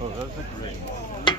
Oh, that's a green one.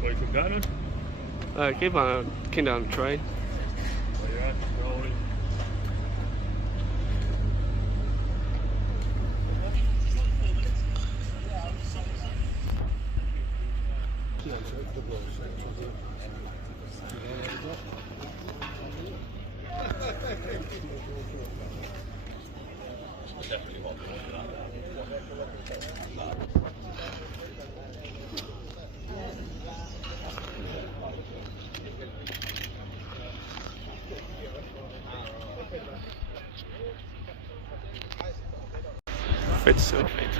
Where you from going on? Keep on Kingdom train. Where you at? Rolling. Definitely hot. It's so fit.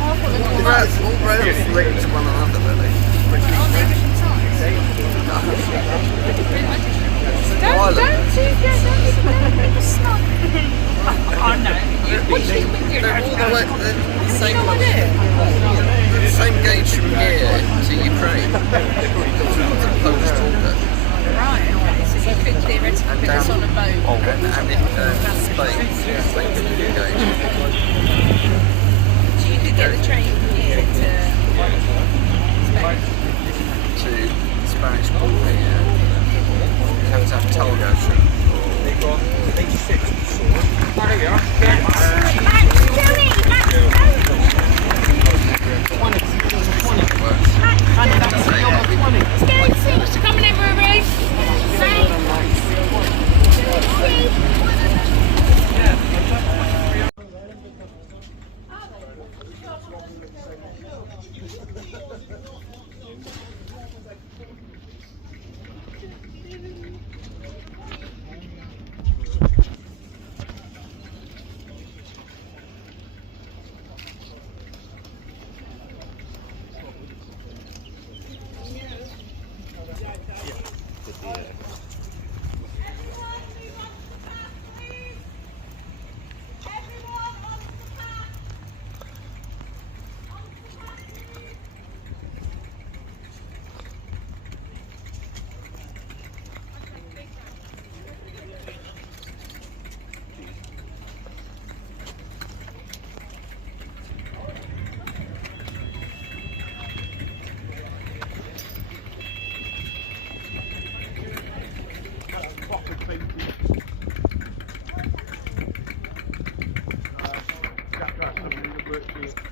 all roads link to one another, really. Don't get snug. Oh no. They're all the same gauge from here to Ukraine. To the Polish border. Right, okay. So you could theoretically put this on a boat. And in Spain, same gauge. So you could get the train from here to Spain. To the Spanish border, yeah. You have to have Talgo. Coming in, Ruby.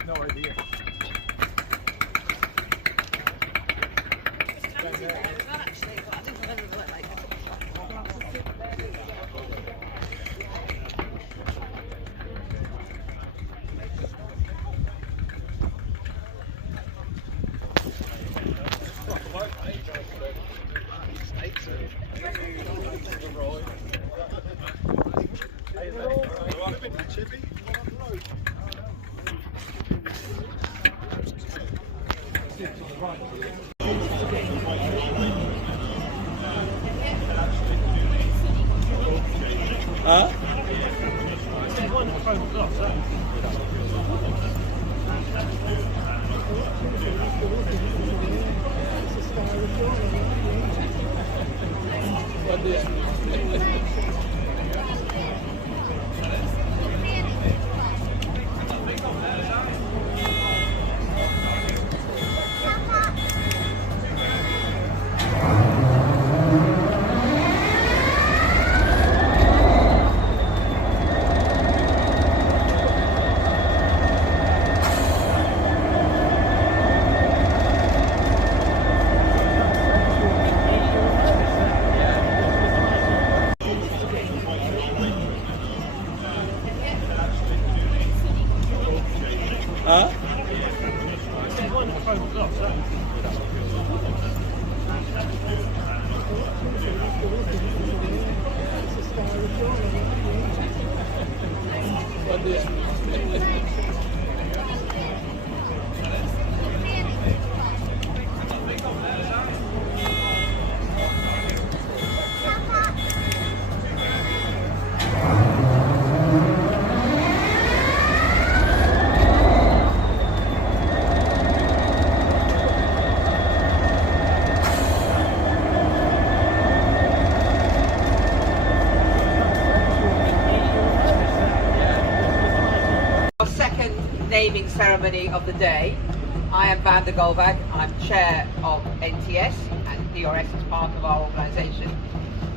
No idea. Naming ceremony of the day. I am Van der Golbag. I'm chair of NTS and DRS is part of our organisation.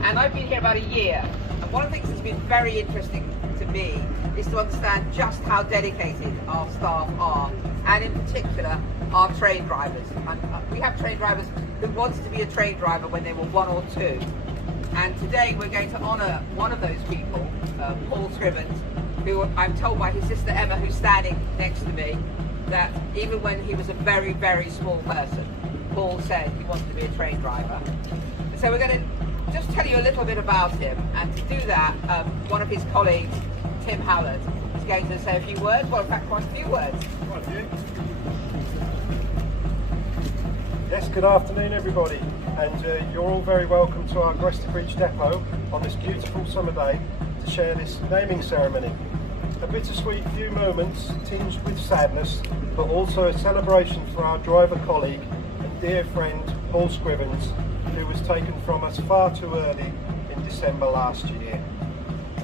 And I've been here about a year. And one of the things that's been very interesting to me is to understand just how dedicated our staff are, and in particular our train drivers. And we have train drivers who wanted to be a train driver when they were 1 or 2. And today we're going to honour one of those people, Paul Scrivens, who I'm told by his sister Emma, who's standing next to me, that even when he was a very, very small person, Paul said he wanted to be a train driver. And so we're going to just tell you a little bit about him, and to do that, one of his colleagues, Tim Howlett, is to go to say a few words, well in fact quite a few words. Right, you. Yes, good afternoon everybody, and you're all very welcome to our Gresty Depot on this beautiful summer day to share this naming ceremony. A bittersweet few moments tinged with sadness, but also a celebration for our driver colleague and dear friend Paul Scrivens, who was taken from us far too early in December last year.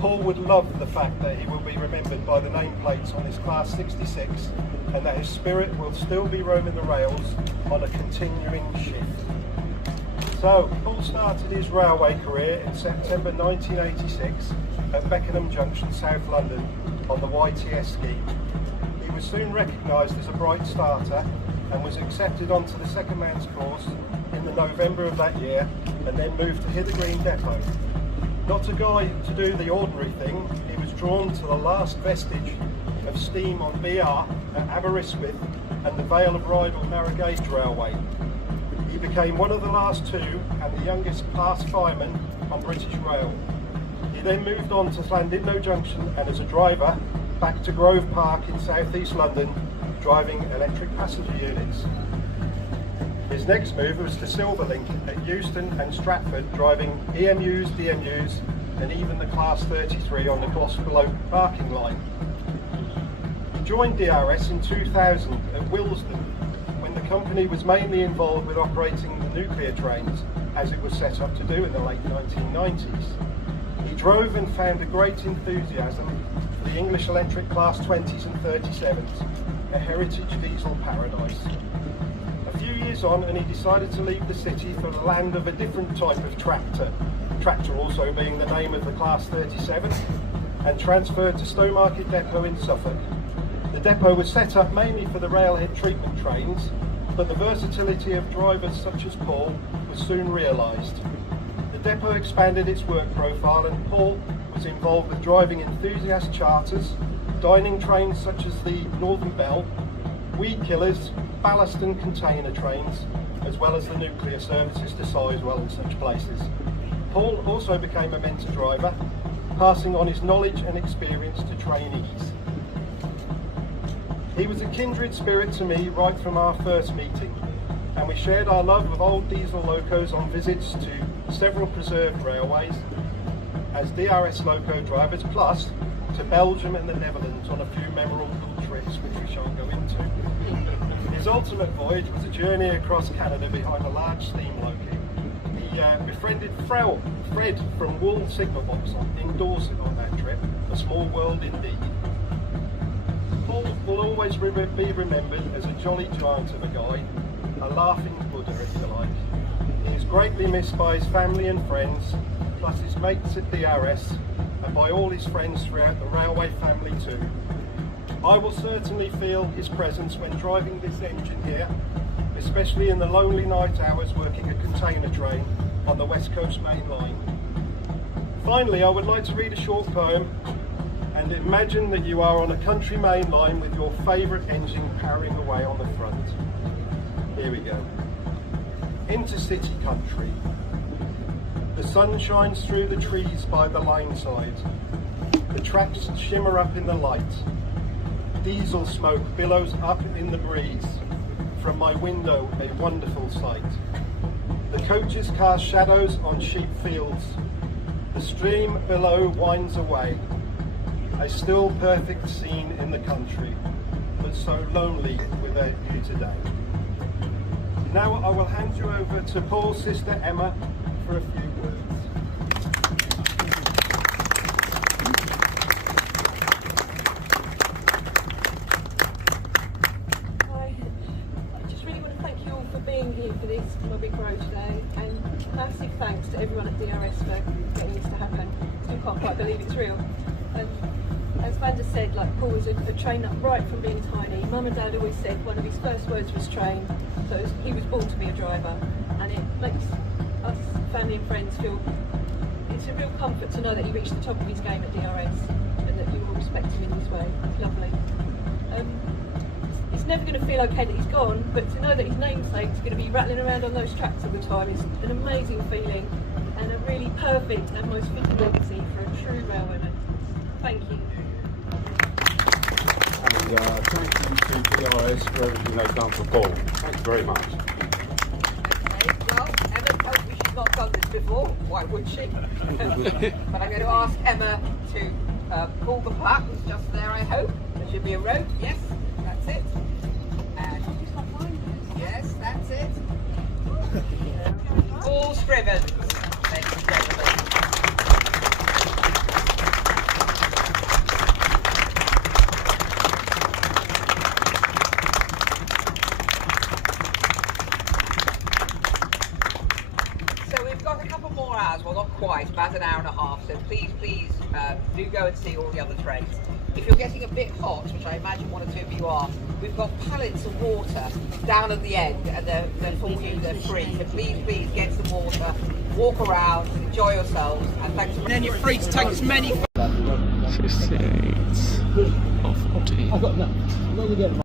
Paul would love the fact that he will be remembered by the nameplates on his Class 66 and that his spirit will still be roaming the rails on a continuing shift. So, Paul started his railway career in September 1986 at Beckenham Junction, South London on the YTS scheme. He was soon recognised as a bright starter and was accepted onto the second man's course in the November of that year and then moved to Hither Green Depot. Not a guy to do the ordinary thing, he was drawn to the last vestige of steam on BR at Aberystwyth and the Vale of Rydal narrow gauge railway. He became one of the last two and the youngest class fireman on British Rail. He then moved on to Llandudno Junction and as a driver back to Grove Park in South East London, driving electric passenger units. His next move was to Silverlink at Euston and Stratford, driving EMUs, DMUs and even the Class 33 on the Glossbelow parking line. He joined DRS in 2000 at Willesden, when the company was mainly involved with operating the nuclear trains, as it was set up to do in the late 1990s. He drove and found a great enthusiasm for the English electric Class 20s and 37s, a heritage diesel paradise. A few years on and he decided to leave the city for the land of a different type of tractor also being the name of the Class 37, and transferred to Stowmarket Depot in Suffolk. The depot was set up mainly for the railhead treatment trains, but the versatility of drivers such as Paul was soon realised. The depot expanded its work profile and Paul was involved with driving enthusiast charters, dining trains such as the Northern Bell, weed killers, ballast and container trains, as well as the nuclear services to Sizewell and such places. Paul also became a mentor driver, passing on his knowledge and experience to trainees. He was a kindred spirit to me right from our first meeting, and we shared our love of old diesel locos on visits to several preserved railways as DRS loco drivers, plus to Belgium and the Netherlands on a few memorable trips which we shan't go into. His ultimate voyage was a journey across Canada behind a large steam loco. He befriended Fred from Wool Sigma Box in Dorset on that trip, a small world indeed. Paul will always be remembered as a jolly giant of a guy, a laughing Buddha if you like. He is greatly missed by his family and friends, plus his mates at DRS, and by all his friends throughout the railway family too. I will certainly feel his presence when driving this engine here, especially in the lonely night hours working a container train on the West Coast Main Line. Finally, I would like to read a short poem and imagine that you are on a country main line with your favourite engine powering away on the front. Here we go. Intercity country. The sun shines through the trees by the line side. The tracks shimmer up in the light. Diesel smoke billows up in the breeze. From my window, a wonderful sight. The coaches cast shadows on sheep fields. The stream below winds away. A still perfect scene in the country, but so lonely without you today. Now I will hand you over to Paul's sister Emma for a few words. Hi, I just really want to thank you all for being here for this, my big road today, and massive thanks to everyone at DRS for getting this to happen. Still can't quite believe it's real. As Vanda said, like Paul was a trainer right from being tiny. Mum and Dad always said one of his first words was train, so he was born to be a driver, and it makes us family and friends feel it's a real comfort to know that he reached the top of his game at DRS and that you all respect him in this way. It's lovely. It's never going to feel okay that he's gone, but to know that his namesake's going to be rattling around on those tracks all the time is an amazing feeling and a really perfect and most fitting legacy for a true railwayman. Thank you. thank you to DRS for everything they've done for Paul. Thanks very much. Okay, well, Emma told me she's not done this before. Why would she? But I'm going to ask Emma to pull the plug. It's just there, I hope. There should be a rope. Yes, that's it. And yes, that's it. All Scrivens, ladies and gentlemen. So we've got a couple more hours, well not quite, about an hour and a half, so please do go and see all the other trains. If you're getting a bit hot, which I imagine one or two of you are, we've got pallets of water down at the end and they're for you, they're free, so please get some water, walk around, enjoy yourselves, and thanks for... And then you're free to take as many... 68 or 40.